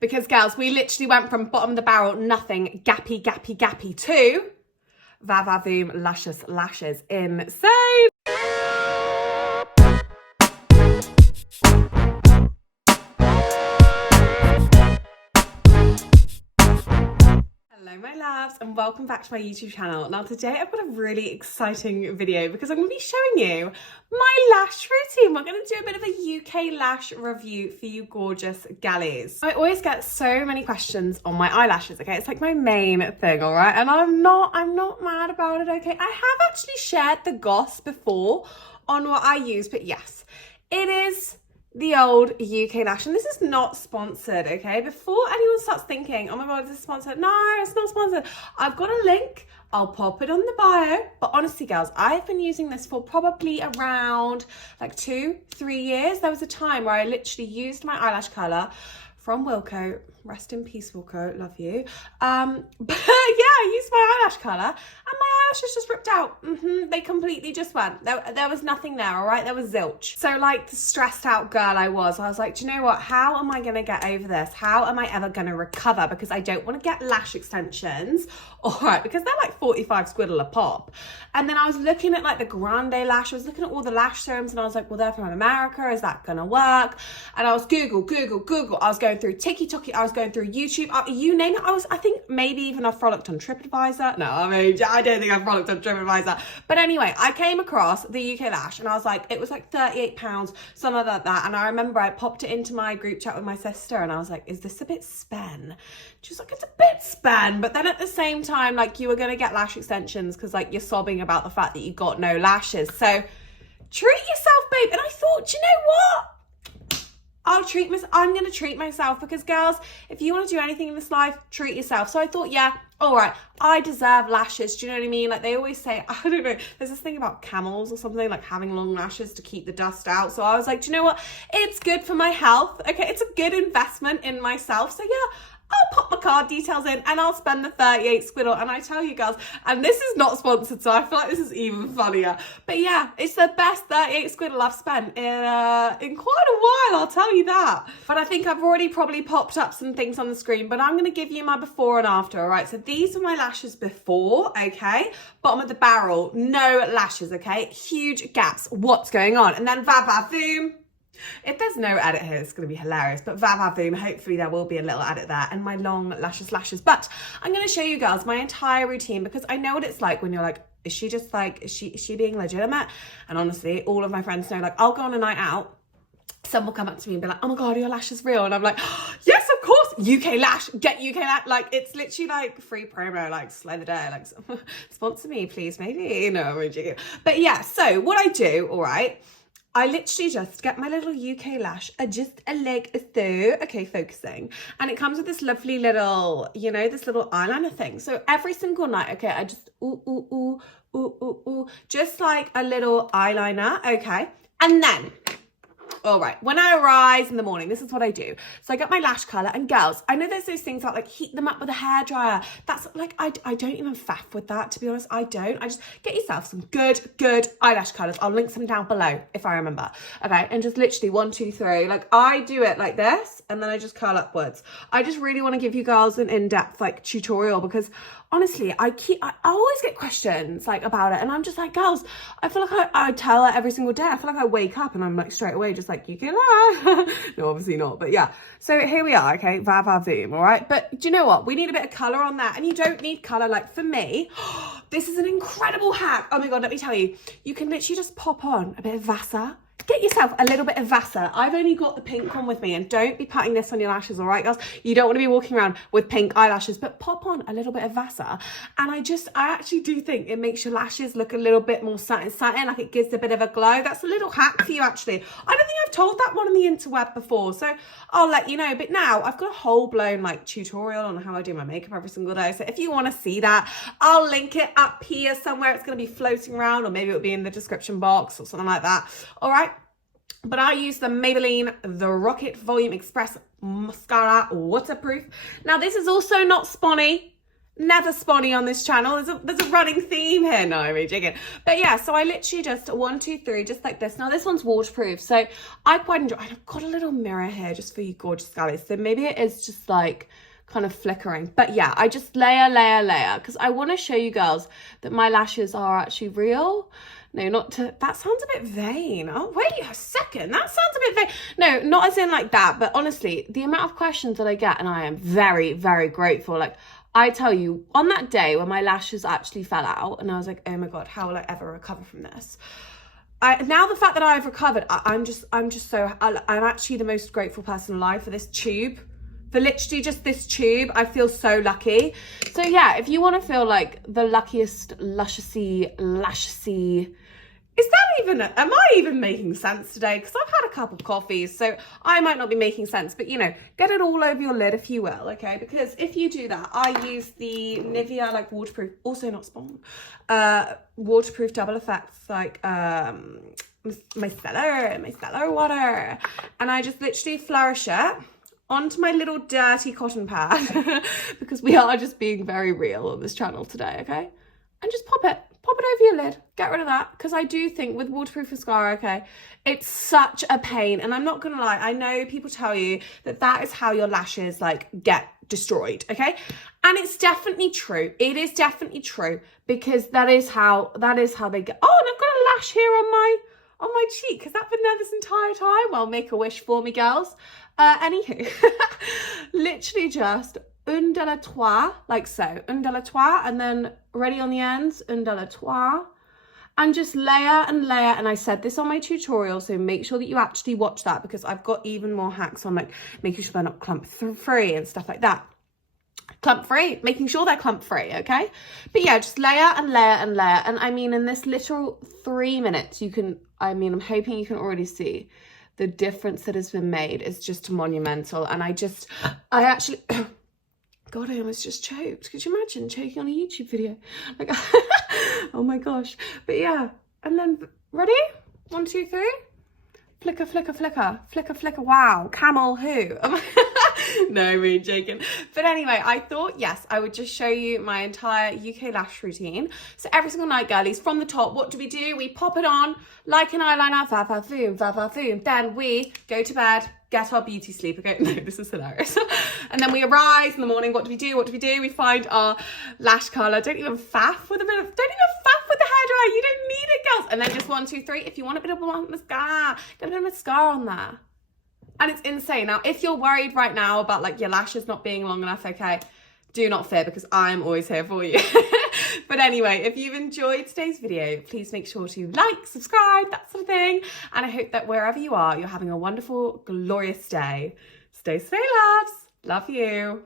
Because girls, we literally went from bottom of the barrel, nothing, gappy, gappy, gappy, to va-va-voom, luscious lashes. Insane. Hello my loves and welcome back to my YouTube channel. Now today I've got a really exciting video because I'm going to be showing you my lash routine. We're going to do a bit of a UK lash review for you gorgeous gallies. I always get so many questions on my eyelashes, okay? It's like my main thing, all right? And I'm not mad about it, okay? I have actually shared the goss before on what I use, but yes, it is the old UK Lash, and this is not sponsored, okay? Before anyone starts thinking, oh my god, is this sponsored? No, it's not sponsored. I've got a link, I'll pop it on the bio. But honestly, girls, I've been using this for probably around like 2-3 years. There was a time where I literally used my eyelash color from Wilko. Rest in peace, Wilko, love you. But yeah, I used my eyelash color and my eyelashes just ripped out. They completely just went. There was nothing there, all right? There was zilch. So like the stressed out girl I was like, do you know what? How am I gonna get over this? How am I ever gonna recover? Because I don't wanna get lash extensions, all right? Because they're like 45 squiddle a pop. And then I was looking at like the Grande Lash. I was looking at all the lash serums and I was like, well, they're from America. Is that gonna work? And I was Google. I was going through TikTok. I was going through YouTube. You name it. I think maybe even I frolicked on TripAdvisor. No, I mean, I don't think I frolicked on TripAdvisor. But anyway, I came across the UK Lash and I was like, it was like £38, something like that. And I remember I popped it into my group chat with my sister and I was like, is this a bit spen? She was like, it's a bit spen. But then at the same time, like you were going to get lash extensions because like you're sobbing about the fact that you got no lashes. So treat yourself, babe. And I thought, do you know what? I'm going to treat myself because girls, if you want to do anything in this life, treat yourself. So I thought, yeah, all right, I deserve lashes. Do you know what I mean? Like they always say, I don't know, there's this thing about camels or something, like having long lashes to keep the dust out. So I was like, do you know what? It's good for my health. Okay, it's a good investment in myself. So yeah, I'll pop my card details in and I'll spend the 38 squiddle. And I tell you girls, and this is not sponsored, so I feel like this is even funnier. But yeah, it's the best 38 squiddle I've spent in quite a while, I'll tell you that. But I think I've already probably popped up some things on the screen, but I'm gonna give you my before and after, all right? So these are my lashes before, okay? Bottom of the barrel, no lashes, okay? Huge gaps, what's going on? And then va-va-voom. If there's no edit here, it's going to be hilarious. But va-va-voom, hopefully there will be a little edit there. And my long lashes. But I'm going to show you girls my entire routine because I know what it's like when you're like, is she just like, is she being legitimate? And honestly, all of my friends know, like, I'll go on a night out. Some will come up to me and be like, oh my God, your lash is real. And I'm like, oh, yes, of course. UK Lash, get UK Lash. Like, it's literally like free promo, like slay the day. Like, sponsor me, please, maybe. No, I'm joking. But yeah, so what I do, all right, I literally just get my little UK Lash, just a leg so, okay, focusing. And it comes with this lovely little, you know, this little eyeliner thing. So every single night, okay, I just, just like a little eyeliner, okay? And then, all right, when I arise in the morning, this is what I do. So I get my lash color, and girls, I know there's those things that like heat them up with a hairdryer. That's like, I don't even faff with that, to be honest. I don't. I just get yourself some good eyelash colors. I'll link some down below if I remember. Okay, and just literally 1, 2, 3. Like I do it like this, and then I just curl upwards. I just really want to give you girls an in-depth like tutorial because honestly, I always get questions like about it, and I'm just like, girls, I feel like I tell her every single day. I feel like I wake up and I'm like straight away just like, UK Lash. No, obviously not, but yeah. So here we are, okay, va-va-voom, all right? But do you know what? We need a bit of color on that, and you don't need color. Like for me, this is an incredible hack. Oh my God, let me tell you, you can literally just pop on a bit of Vasa. Get yourself a little bit of Vasa. I've only got the pink one with me, and don't be putting this on your lashes, all right, girls? You don't want to be walking around with pink eyelashes, but pop on a little bit of Vasa. And I actually do think it makes your lashes look a little bit more satin, like it gives a bit of a glow. That's a little hack for you, actually. I don't think I've told that one on the interweb before, so I'll let you know. But now I've got a whole blown like tutorial on how I do my makeup every single day. So if you want to see that, I'll link it up here somewhere. It's going to be floating around, or maybe it'll be in the description box or something like that. All right. But I use the Maybelline The Rocket Volume Express Mascara Waterproof. Now, this is also not sponny. Never sponny on this channel. There's a running theme here. No, I'm joking. But yeah, so I literally just 1, 2, 3, just like this. Now this one's waterproof, so I quite enjoy. I've got a little mirror here just for you gorgeous guys. So maybe it is just like kind of flickering. But yeah, I just layer because I want to show you girls that my lashes are actually real. No, not to, that sounds a bit vain. Oh, wait a second. That sounds a bit vain. No, not as in like that, but honestly, the amount of questions that I get, and I am very, very grateful. Like, I tell you, on that day when my lashes actually fell out, and I was like, oh my God, how will I ever recover from this? Now the fact that I've recovered, I'm actually the most grateful person alive for this tube. For literally just this tube, I feel so lucky. So yeah, if you want to feel like the luckiest, luscious-y, is that even, am I even making sense today? Because I've had a couple of coffees, so I might not be making sense, but you know, get it all over your lid if you will, okay? Because if you do that, I use the Nivea, like waterproof, also not spawn, waterproof double effects, like micellar water. And I just literally flourish it onto my little dirty cotton pad because we are just being very real on this channel today, okay? And just pop it over your lid, get rid of that, because I do think with waterproof mascara, okay, it's such a pain. And I'm not gonna lie, I know people tell you that that is how your lashes like get destroyed, okay? And it's definitely true. It is definitely true, because that is how they get. Oh, and I've got a lash here on my cheek. Has that been there this entire time? Well, make a wish for me, girls. Anywho, literally just un de la trois, like so, un de la trois, and then ready on the ends, un de la trois, and just layer and layer. And I said this on my tutorial, so make sure that you actually watch that, because I've got even more hacks on like making sure they're not clump free and stuff like that. Clump free, making sure they're clump free, okay? But yeah, just layer and layer and layer. And I mean, in this literal 3 minutes, you can, I mean, I'm hoping you can already see the difference that has been made is just monumental. And I actually, God, I almost just choked. Could you imagine choking on a YouTube video? Like, oh my gosh. But yeah, and then, ready? 1, 2, 3. Flicker, flicker, flicker, flicker, flicker. Wow, camel who? No, me joking. But anyway, I thought, yes, I would just show you my entire UK Lash routine. So every single night, girlies, from the top, what do? We pop it on like an eyeliner, fa fa foom, fa fa foom. Then we go to bed, get our beauty sleep. Okay, no, this is hilarious. And then we arise in the morning. What do? We find our lash colour. Don't even faff with the hairdryer. You don't need it, girls. And then just 1, 2, 3. If you want a bit of mascara, get a bit of mascara on there. And it's insane. Now, if you're worried right now about like your lashes not being long enough, okay, do not fear, because I'm always here for you. But anyway, if you've enjoyed today's video, please make sure to like, subscribe, that sort of thing. And I hope that wherever you are, you're having a wonderful, glorious day. Stay safe, loves. Love you.